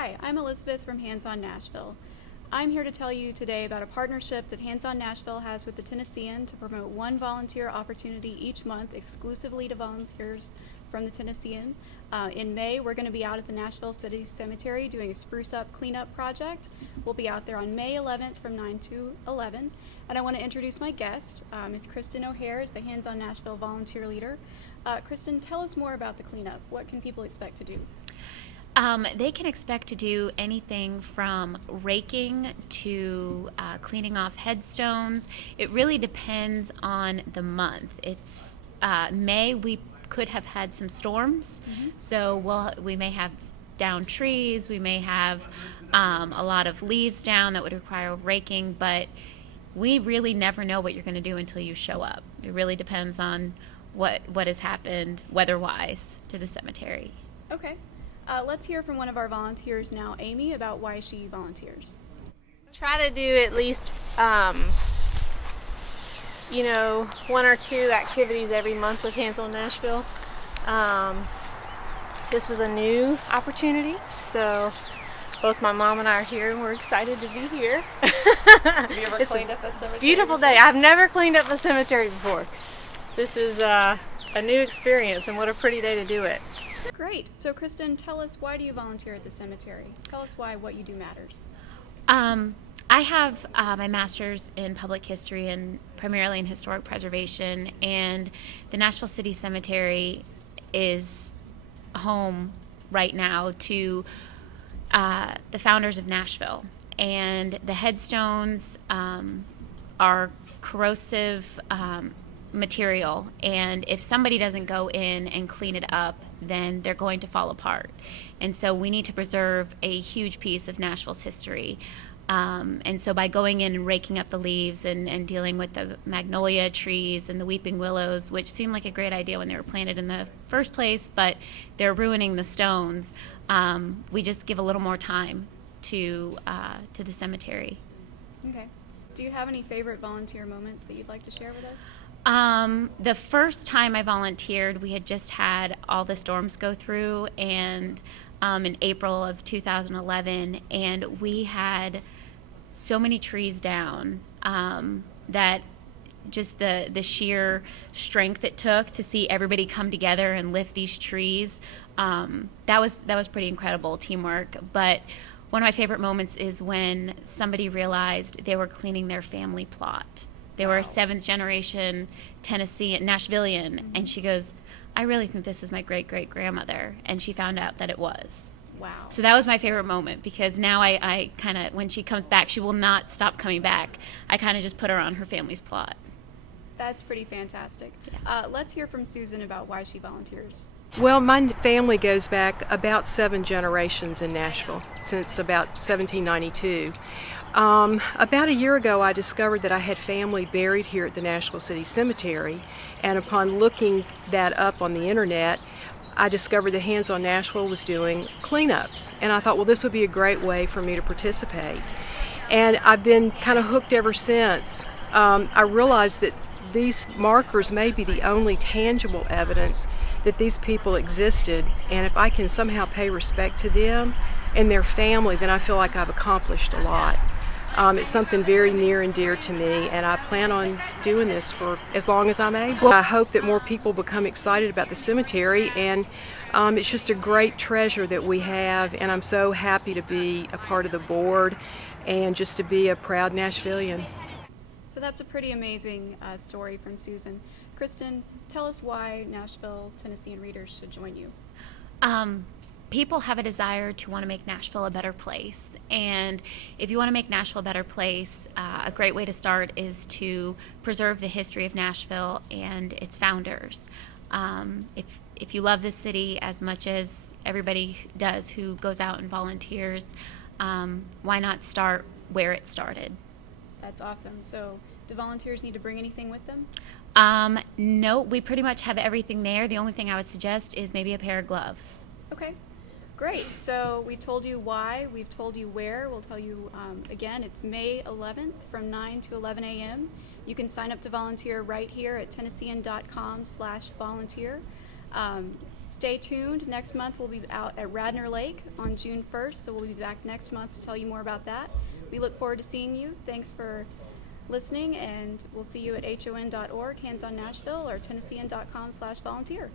Hi, I'm Elizabeth from Hands On Nashville. I'm here to tell you today about a partnership that Hands On Nashville has with the Tennessean to promote one volunteer opportunity each month exclusively to volunteers from the Tennessean. In May, we're going to be out at the Nashville Cemetery doing a spruce up cleanup project. We'll be out there on May 11th from 9 to 11. And I want to introduce my guest, Ms. Kristen O'Hare, is the Hands On Nashville volunteer leader. Kristen, tell us more about the cleanup. What can people expect to do? They can expect to do anything from raking to cleaning off headstones. It really depends on the month. It's May, we could have had some storms, so we may have down trees, we may have a lot of leaves down that would require raking, but we really never know what you're going to do until you show up. It really depends on what has happened weather-wise to the cemetery. Okay. Let's hear from one of our volunteers now, Amy, about why she volunteers. Try to do at least, one or two activities every month with Hands On Nashville. This was a new opportunity, so both my mom and I are here and we're excited to be here. Have you ever cleaned up a cemetery? Beautiful day. I've never cleaned up a cemetery before. This is a new experience, and what a pretty day to do it. Great. So, Kristen, tell us, why do you volunteer at the cemetery? Tell us why what you do matters. I have my master's in public history and primarily in historic preservation, and the Nashville City Cemetery is home right now to the founders of Nashville, and the headstones are corrosive material, and if somebody doesn't go in and clean it up, then they're going to fall apart. And so we need to preserve a huge piece of Nashville's history. And so by going in and raking up the leaves and dealing with the magnolia trees and the weeping willows, which seemed like a great idea when they were planted in the first place, but they're ruining the stones, we just give a little more time to the cemetery. Okay. Do you have any favorite volunteer moments that you'd like to share with us? The first time I volunteered, we had just had all the storms go through, and in April of 2011, and we had so many trees down that just the sheer strength it took to see everybody come together and lift these trees, that was pretty incredible teamwork. But one of my favorite moments is when somebody realized they were cleaning their family plot. They were a 7th generation Tennessean, Nashvilleian, and she goes, I really think this is my great-great-grandmother, and she found out that it was. Wow. So that was my favorite moment, because now I kind of, when she comes back, she will not stop coming back. I kind of just put her on her family's plot. That's pretty fantastic. Yeah. Let's hear from Susan about why she volunteers. Well, my family goes back about 7 generations in Nashville, since about 1792. About a year ago, I discovered that I had family buried here at the Nashville City Cemetery, and upon looking that up on the internet, I discovered that Hands On Nashville was doing cleanups, and I thought, well, this would be a great way for me to participate. And I've been kind of hooked ever since. I realized that these markers may be the only tangible evidence that these people existed, and if I can somehow pay respect to them and their family, then I feel like I've accomplished a lot. It's something very near and dear to me, and I plan on doing this for as long as I'm able. I hope that more people become excited about the cemetery, and it's just a great treasure that we have, and I'm so happy to be a part of the board and just to be a proud Nashvilleian. So that's a pretty amazing story from Susan. Kristen, tell us why Nashville Tennessean readers should join you. People have a desire to want to make Nashville a better place, and if you want to make Nashville a better place, a great way to start is to preserve the history of Nashville and its founders. If you love this city as much as everybody does who goes out and volunteers, why not start where it started? That's awesome. So do volunteers need to bring anything with them? No, we pretty much have everything there. The only thing I would suggest is maybe a pair of gloves. Okay. Great. So we've told you why, we've told you where. We'll tell you again, it's May 11th from 9 to 11 a.m. You can sign up to volunteer right here at tennessean.com/volunteer. Stay tuned. Next month we'll be out at Radnor Lake on June 1st, so we'll be back next month to tell you more about that. We look forward to seeing you. Thanks for listening, and we'll see you at hon.org, Hands on Nashville, or tennessean.com/volunteer.